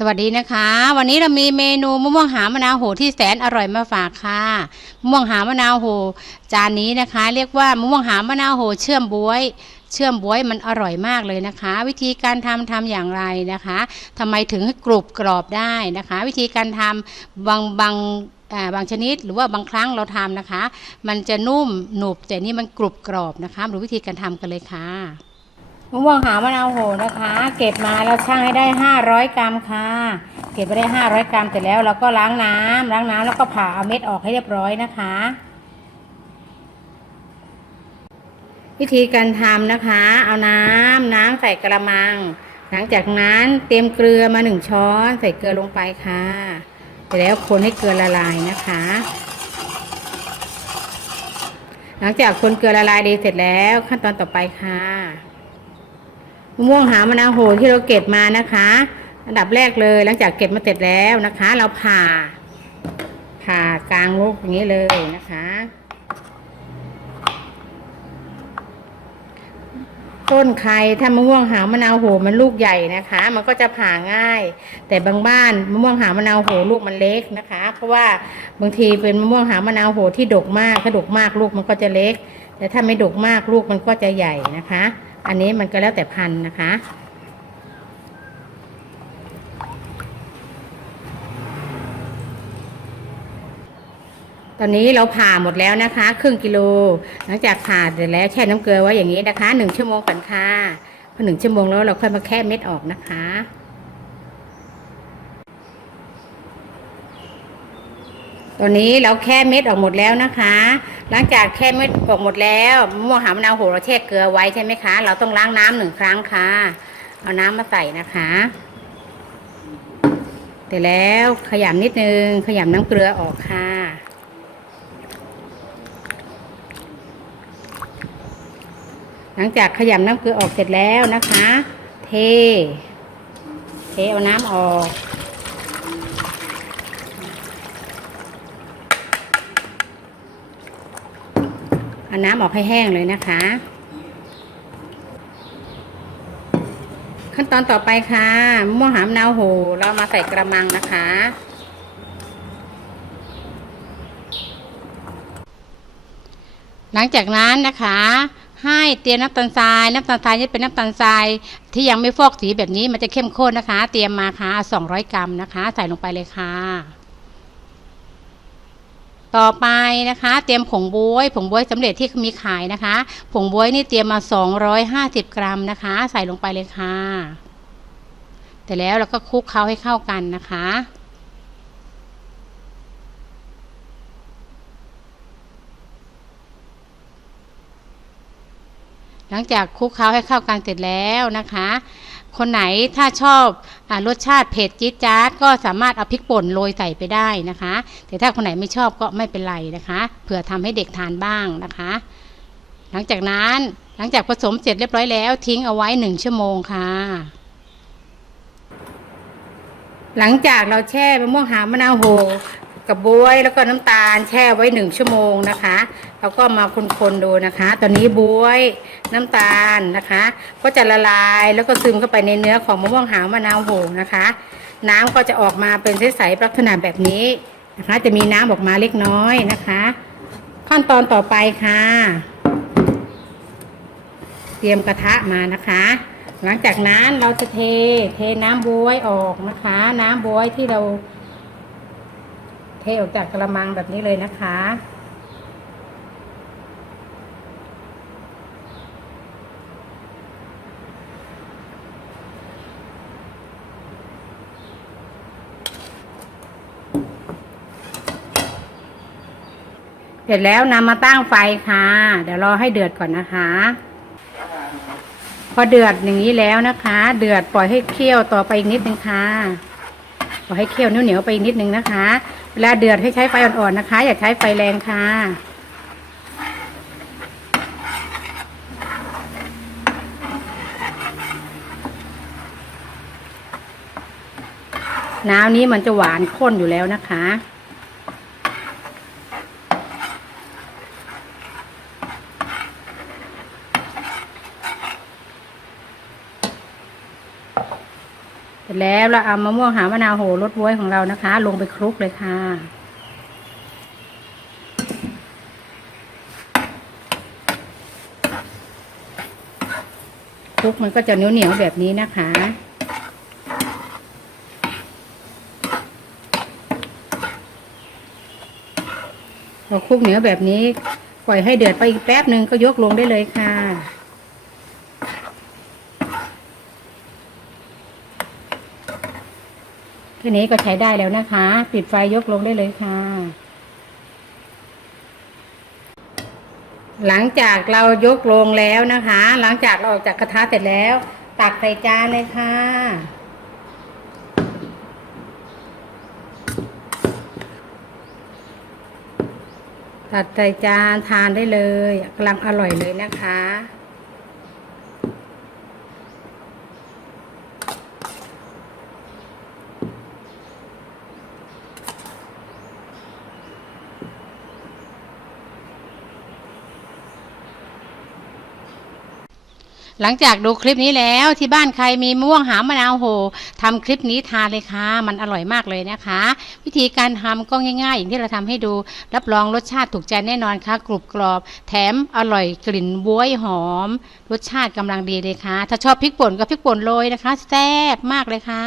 สวัสดีนะคะ วันนี้เรามีเมนูมะม่วงหามะนาวโหที่แสนอร่อยมาฝากค่ะมะม่วงหามะนาวโห จานนี้นะคะ เรียกว่ามะม่วงหามะนาวโหเชื่อมบวย เชื่อมบวยมันอร่อยมากเลยนะคะ วิธีการทำทำอย่างไรนะคะทำไมถึงให้กรุบกรอบได้นะคะ วิธีการทำบางบางบางชนิดหรือว่าบางครั้งเราทำนะคะ มันจะนุ่มหนุบแต่นี่มันกรุบกรอบนะคะดูวิธีการทำกันเลยค่ะ มะม่วงหาวมะนาวโหนะคะ เก็บมาแล้วชั่งให้ได้ 500 กรัมค่ะ เก็บไปได้ 500 กรัมเสร็จแล้วเราก็ล้างน้ำล้างน้ำแล้วก็ผ่าเอาเม็ดออกให้เรียบร้อยนะคะ วิธีการทำนะคะ เอาน้ำน้ำใส่กระมัง หลังจากนั้นเตรียมเกลือมาหนึ่งช้อน ใส่เกลือลงไปค่ะเสร็จแล้วคนให้เกลือละลายนะคะหลังจากคนเกลือละลายดีเสร็จแล้วขั้นตอนต่อไปค่ะ มะม่วงหามะนาวโหที่เราเก็บมานะคะ อันดับแรกเลยหลังจากเก็บมาเสร็จแล้วนะคะ เราผ่า ผ่ากลางลูกอย่างนี้เลยนะคะต้นใครถ้ามะม่วงหามะนาวโหมันลูกใหญ่นะคะ มันก็จะผ่าง่าย แต่บางบ้านมะม่วงหามะนาวโหลูกมันเล็กนะคะ เพราะว่าบางทีเป็นมะม่วงหามะนาวโหที่ดกมากถ้าดกมากลูกมันก็จะเล็ก แต่ถ้าไม่ดกมากลูกมันก็จะใหญ่นะคะ อันนี้มันก็แล้วแต่พันธุ์นะคะ ตอนนี้เราผ่าหมดแล้วนะคะ ครึ่งกิโล หลังจากผ่าเสร็จแล้วแช่น้ำเกลือไว้อย่างนี้นะคะหนึ่งชั่วโมงก่อนค่ะพอหนึ่งชั่วโมงแล้วเราค่อยมาแค่เม็ดออกนะคะตอนนี้เราแค่เม็ดออกหมดแล้วนะคะ หลังจากแค่เม็ดออกหมดแล้วมะม่วงหามะนาวโหเราแช่เกลือไว้ใช่ไหมคะ เราต้องล้างน้ำหนึ่งครั้งค่ะ เอาน้ำมาใส่นะคะเสร็จแล้วขยำนิดนึง ขยำน้ำเกลือออกค่ะหลังจากขยำน้ำเกลือออกเสร็จแล้วนะคะ เท เทเอาน้ำออก เอาน้ำออกให้แห้งเลยนะคะ ขั้นตอนต่อไปค่ะมะม่วงหามนาวโหเรามาใส่กระมังนะคะหลังจากนั้นนะคะ ให้เตรียมน้ำตาลทราย น้ำตาลทรายนี่เป็นน้ำตาลทราย ที่ยังไม่ฟอกสีแบบนี้มันจะเข้มข้นนะคะ เตรียมมาค่ะ200 กรัมนะคะ ใส่ลงไปเลยค่ะ ต่อไปนะคะ เตรียมผงบวยผงบวยสำเร็จที่มีขายนะคะ ผงบวยนี่เตรียมมา 250 กรัมนะคะ ใส่ลงไปเลยค่ะแต่แล้วเราก็คลุกเคล้าให้เข้ากันนะคะหลังจากคลุกเคล้าให้เข้ากันเสร็จแล้วนะคะ คนไหนถ้าชอบอรสชาติเผ็ดจี๊ดจ๊าดก็สามารถเอาพริกป่นโรยใส่ไปได้นะคะ แต่ถ้าคนไหนไม่ชอบก็ไม่เป็นไรนะคะเผื่อทำให้เด็กทานบ้างนะคะ หลังจากนั้นหลังจากผสมเสร็จเรียบร้อยแล้วทิ้งเอาไว้หนึ่งชั่วโมงค่ะ หลังจากเราแช่มะม่วงหามะนาวโห กับบวยแล้วก็น้ำตาลแช่ไว้หนึ่งชั่วโมงนะคะเราก็มาคนๆดูนะคะ ตอนนี้บวยน้ำตาลนะคะ ก็จะละลายแล้วก็ซึมเข้าไปในเนื้อของมะม่วงหาวมะนาวโหนะคะ น้ำก็จะออกมาเป็นใสๆลักษณะแบบนี้นะคะ จะมีน้ำออกมาเล็กน้อยนะคะ ขั้นตอนต่อไปค่ะ เตรียมกระทะมานะคะหลังจากนั้นเราจะเทเทน้ำบวยออกนะคะ น้ำบวยที่เรา ทออกจากกระมังแบบนี้เลยนะคะ เสร็จแล้วนำมาตั้งไฟค่ะ เดี๋ยวรอให้เดือดก่อนนะคะพอเดือดอย่างนี้แล้วนะคะ เดือดปล่อยให้เคี่ยวต่อไปอีกนิดนึงค่ะปล่อยให้เคี่ยวเหนียวๆไปอีกนิดนึงนะคะ เวลาเดือดให้ใช้ไฟอ่อนๆนะคะ อย่าใช้ไฟแรงค่ะ น้ำนี้มันจะหวานข้นอยู่แล้วนะคะ เสร็จแล้วเราเอามะม่วงหามะนาวโหรสบ๊วยของเรานะคะ ลงไปคลุกเลยค่ะคลุกมันก็จะเหนียวเหนียวแบบนี้นะคะพอคลุกเหนียวแบบนี้ ปล่อยให้เดือดไปอีกแป๊บหนึ่งก็ยกลงได้เลยค่ะ แค่นี้ก็ใช้ได้แล้วนะคะ ปิดไฟยกลงได้เลยค่ะ หลังจากเรายกลงแล้วนะคะ หลังจากเราออกจากกระทะเสร็จแล้ว ตักใส่จานเลยค่ะตัดใส่จานทานได้เลยกำลังอร่อยเลยนะคะ หลังจากดูคลิปนี้แล้วที่บ้านใครมีมะม่วงหามะนาวโหทำคลิปนี้ทานเลยค่ะ มันอร่อยมากเลยนะคะ วิธีการทำก็ง่ายๆ อย่างที่เราทำให้ดู รับรองรสชาติถูกใจแน่นอนค่ะ กรุบกรอบ แถมอร่อยกลิ่นบ้วยหอม รสชาติกำลังดีเลยค่ะ ถ้าชอบพริกป่นก็พริกป่นโรยนะคะแซ่บมากเลยค่ะ